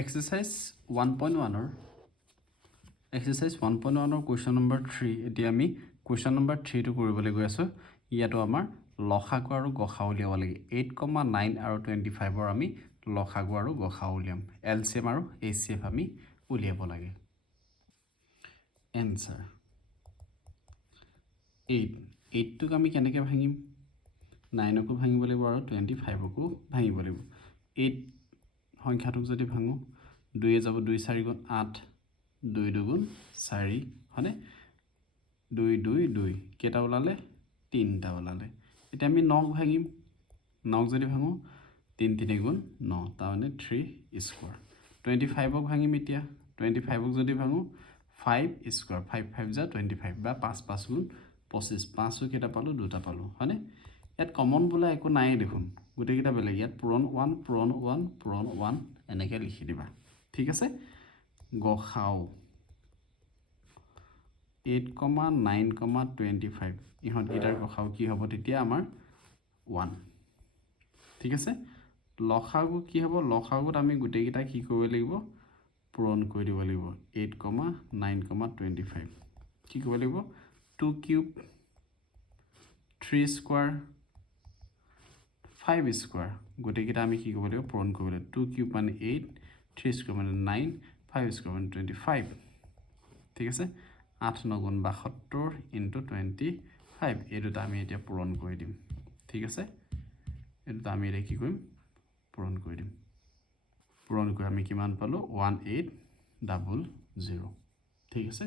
exercise 1.1 exercise 1.1 question number 3 এতিয়া আমি question number 3 কৰিবলৈ গৈ আছোঁ ইয়াতো আমাৰ লসাগু আৰু গসাগু উলিয়াব লাগে 8,9 আৰু 25 আমি লসাগু আৰু গসাগু উলিয়াম এলচিএম আৰু এইচচিএফ আমি উলিয়াব লাগে এনসাৰ 8 টোক আমি কেনেকৈ ভাঙিম 9 কো ভাঙিব লাগিব আৰু 25 কো ভাঙিব লাগিব 8 সংখ্যাটোক যদি ভাঙো 2 এ যাব 2 4 গুণ 8 2 2 গুণ 4 হয়নে 2 2 2 কেটা ওলালে 3টা ওলালে এতিয়া আমি 9 ভাঙিম 9 যদি ভাঙো 3 3 গুণ 9 তাৰ মানে 3 স্কয়াৰ 25 ক ভাঙিম এতিয়া 25 ক যদি ভাঙো 5 স্কয়াৰ 5 5 যা 25 বা 5 5 গুণ 25 5 কেটা পালো দুটা পালো হয়নে ইয়াত কমন বোলা একো নাই দেখোন গুটে কিটা বেলেগ ইয়াত পুৰণ 1 পুৰণ 1 পুৰণ 1 এনেকে লিখি দিবা ঠিক আছে গসাও 8,9,25 ইহত গিটাৰ গসাও কি হ'ব তেতিয়া আমাৰ 1 ঠিক আছে লসাগু কি হ'ব লসাগুত আমি গুটে কিটা কি কৰিব লাগিব পুৰণ কৰি দিব লাগিব 8,9,25 কি কৰিব লাগিব 2 কিউব 3 স্কয়াৰ 5 স্কয়াৰ গুটে কিটা আমি কি কৰিব লাগিব পুৰণ কৰিব লাগিব 2 কিউব মানে 8 3 স্কয়াৰ মানে 9 5 স্কয়াৰ মানে 25 ঠিক আছে 8 9 গুণ 72 ইনটু 25 এটোটা আমি এতিয়া পুৰণ কৰি দিম ঠিক আছে এটোটা আমি এতিয়া কি কৰিম পুৰণ কৰি দিম পুৰণ কৰি আমি কিমান পালো 1800 ঠিক আছে